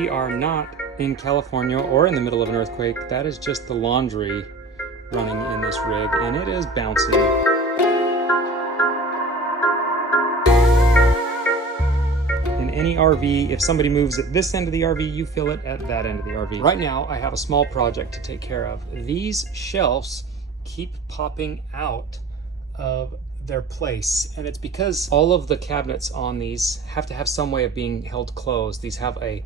we are not in California or in the middle of an earthquake. That is just the laundry running in this rig, and it is bouncy. In any RV, if somebody moves at this end of the RV, you feel it at that end of the RV. Right now, I have a small project to take care of. These shelves keep popping out of their place, and it's because all of the cabinets on these have to have some way of being held closed. These have a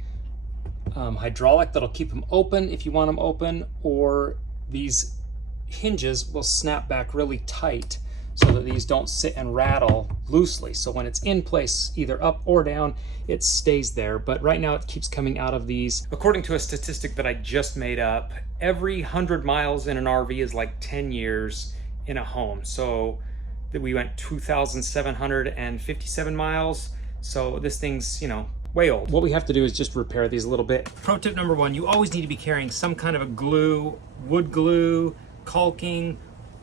hydraulic that'll keep them open if you want them open, or these hinges will snap back really tight so that these don't sit and rattle loosely. So when it's in place, either up or down, it stays there. But right now it keeps coming out of these. According to a statistic that I just made up, every 100 miles in an RV is like 10 years in a home. So that we went 2,757 miles. So this thing's, way old. What we have to do is just repair these a little bit. Pro tip number one, you always need to be carrying some kind of a glue, wood glue, caulking,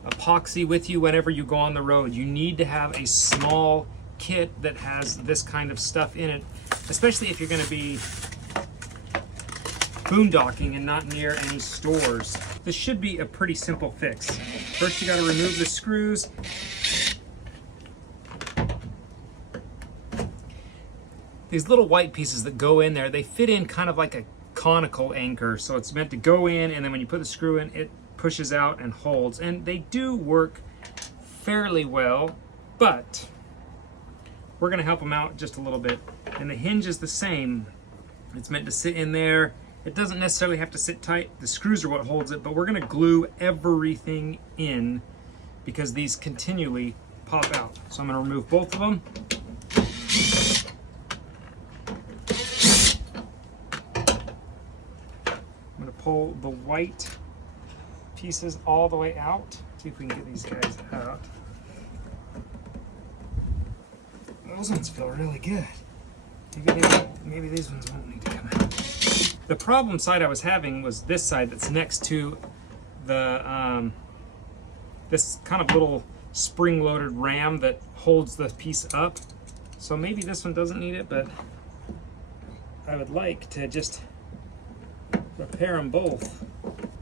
epoxy with you whenever you go on the road. You need to have a small kit that has this kind of stuff in it, especially if you're going to be boondocking and not near any stores. This should be a pretty simple fix. First, you got to remove the screws. These little white pieces that go in there, they fit in kind of like a conical anchor. So it's meant to go in, and then when you put the screw in, it pushes out and holds. And they do work fairly well, but we're gonna help them out just a little bit. And the hinge is the same. It's meant to sit in there. It doesn't necessarily have to sit tight. The screws are what holds it, but we're gonna glue everything in because these continually pop out. So I'm gonna remove both of them. I'm gonna pull the white pieces all the way out. See if we can get these guys out. Those ones feel really good. Maybe these ones won't need to come out. The problem side I was having was this side that's next to the this kind of little spring-loaded ram that holds the piece up. So maybe this one doesn't need it, but I would like to just repair them both.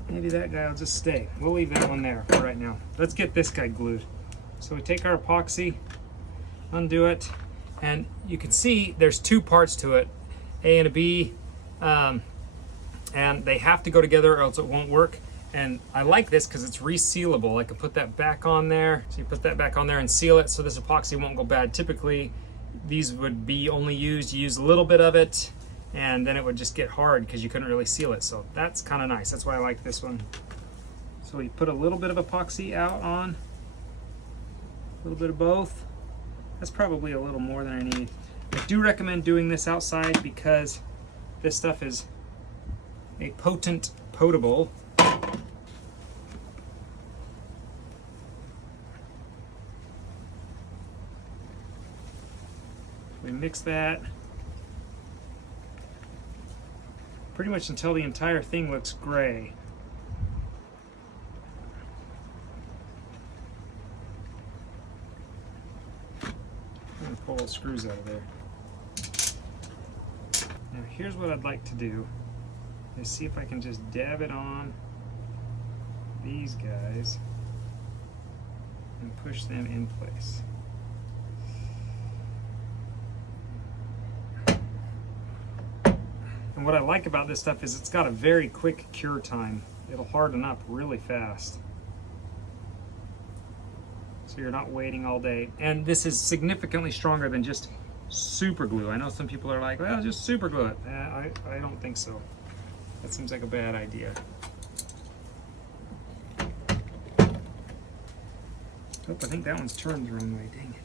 Maybe that guy will just stay. We'll leave that one there for right now. Let's get this guy glued. So we take our epoxy, undo it, and you can see there's two parts to it, A and a B, and they have to go together or else it won't work. And I like this because it's resealable. I can put that back on there. So you put that back on there and seal it so this epoxy won't go bad. Typically, these would be only used, you use a little bit of it, and then it would just get hard because you couldn't really seal it. So that's kind of nice. That's why I like this one. So we put a little bit of epoxy out on, a little bit of both. That's probably a little more than I need. I do recommend doing this outside because this stuff is a potent potable. We mix that pretty much until the entire thing looks gray. I'm going to pull the screws out of there. Now here's what I'd like to do, is see if I can just dab it on these guys and push them in place. And what I like about this stuff is it's got a very quick cure time. It'll harden up really fast. So you're not waiting all day. And this is significantly stronger than just super glue. I know some people are like, well, just super glue it. I don't think so. That seems like a bad idea. Oh, I think that one's turned the wrong way, dang it.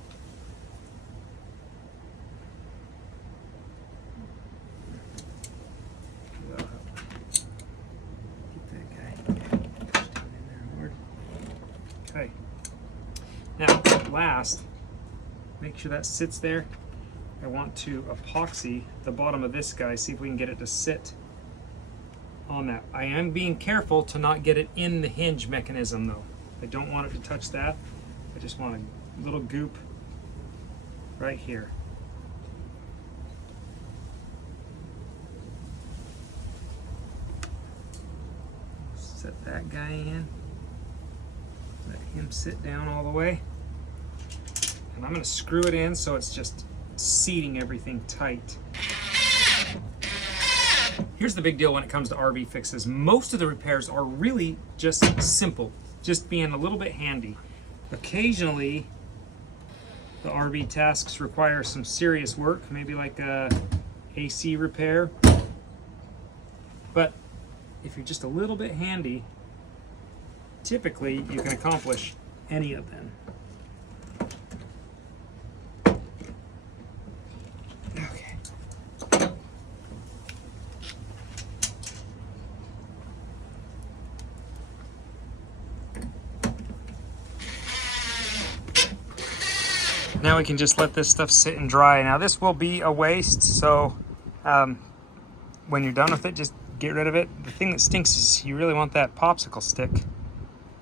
Okay. Now, last, make sure that sits there. I want to epoxy the bottom of this guy, see if we can get it to sit on that. I am being careful to not get it in the hinge mechanism though. I don't want it to touch that. I just want a little goop right here. Set that guy in. Let him sit down all the way. And I'm going to screw it in so it's just seating everything tight. Here's the big deal when it comes to RV fixes. Most of the repairs are really just simple, just being a little bit handy. Occasionally, the RV tasks require some serious work, maybe like a AC repair. But if you're just a little bit handy, typically you can accomplish any of them. Okay. Now we can just let this stuff sit and dry. Now this will be a waste, so when you're done with it, just get rid of it. The thing that stinks is you really want that popsicle stick,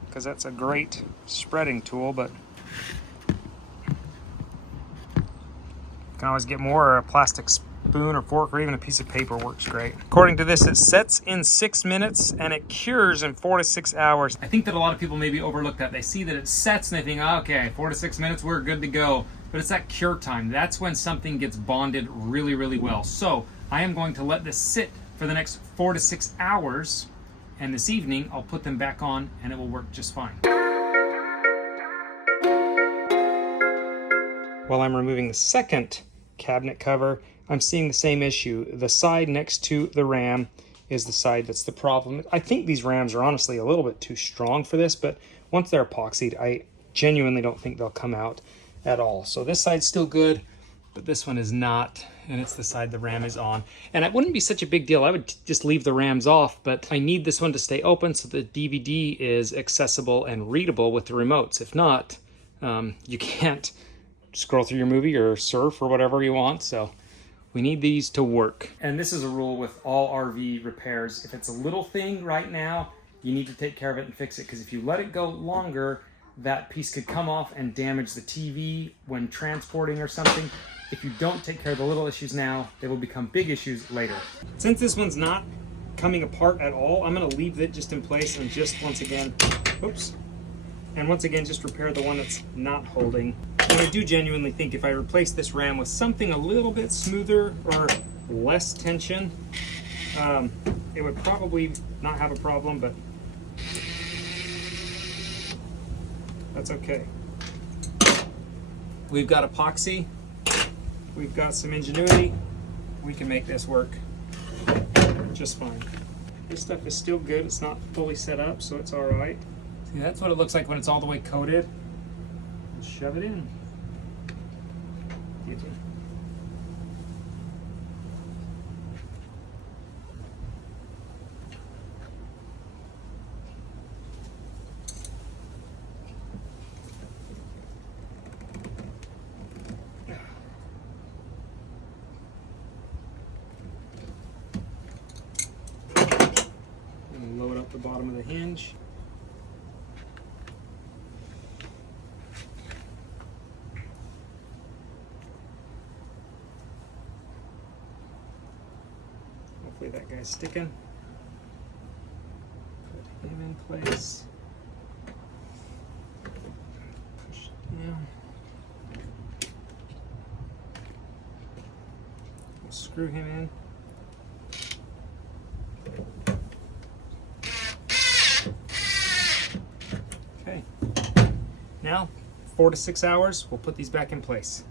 because that's a great spreading tool, but you can always get more, or a plastic spoon or fork or even a piece of paper works great. According to this, it sets in 6 minutes and it cures in 4 to 6 hours. I think that a lot of people maybe overlook that. They see that it sets and they think, oh, okay, 4 to 6 minutes, we're good to go. But it's that cure time. That's when something gets bonded really, really well. So I am going to let this sit for the next 4 to 6 hours, and this evening I'll put them back on and it will work just fine. While I'm removing the second cabinet cover, I'm seeing the same issue. The side next to the ram is the side that's the problem. I think these rams are honestly a little bit too strong for this, but once they're epoxied, I genuinely don't think they'll come out at all. So this side's still good, but this one is not, and it's the side the ram is on. And it wouldn't be such a big deal. I would just leave the rams off, but I need this one to stay open so the DVD is accessible and readable with the remotes. If not, you can't scroll through your movie or surf or whatever you want. So we need these to work. And this is a rule with all RV repairs. If it's a little thing right now, you need to take care of it and fix it, because if you let it go longer, that piece could come off and damage the TV when transporting or something. If you don't take care of the little issues now, they will become big issues later. Since this one's not coming apart at all, I'm gonna leave it just in place and just once again just repair the one that's not holding. And I do genuinely think if I replace this ram with something a little bit smoother or less tension, it would probably not have a problem, but that's okay. We've got epoxy, we've got some ingenuity, we can make this work just fine. This stuff is still good, it's not fully set up, so it's all right. See, that's what it looks like when it's all the way coated. Let's shove it in. Load up the bottom of the hinge. Hopefully that guy's sticking. Put him in place. Push it down. We'll screw him in. Okay. Now, 4 to 6 hours, we'll put these back in place.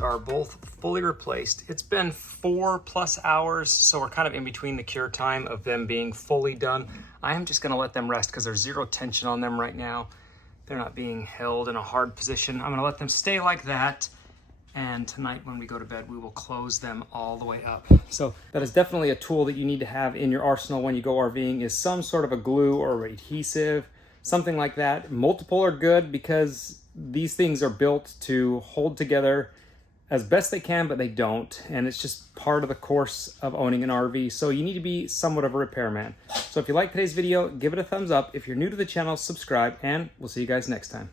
Are both fully replaced. It's been 4+ hours, so we're kind of in between the cure time of them being fully done. I am just going to let them rest because there's zero tension on them right now. They're not being held in a hard position. I'm going to let them stay like that, and tonight when we go to bed, we will close them all the way up. So that is definitely a tool that you need to have in your arsenal when you go RVing, is some sort of a glue or adhesive, something like that. Multiple are good because these things are built to hold together as best they can, but they don't. And it's just part of the course of owning an RV. So you need to be somewhat of a repairman. So if you like today's video, give it a thumbs up. If you're new to the channel, subscribe, and we'll see you guys next time.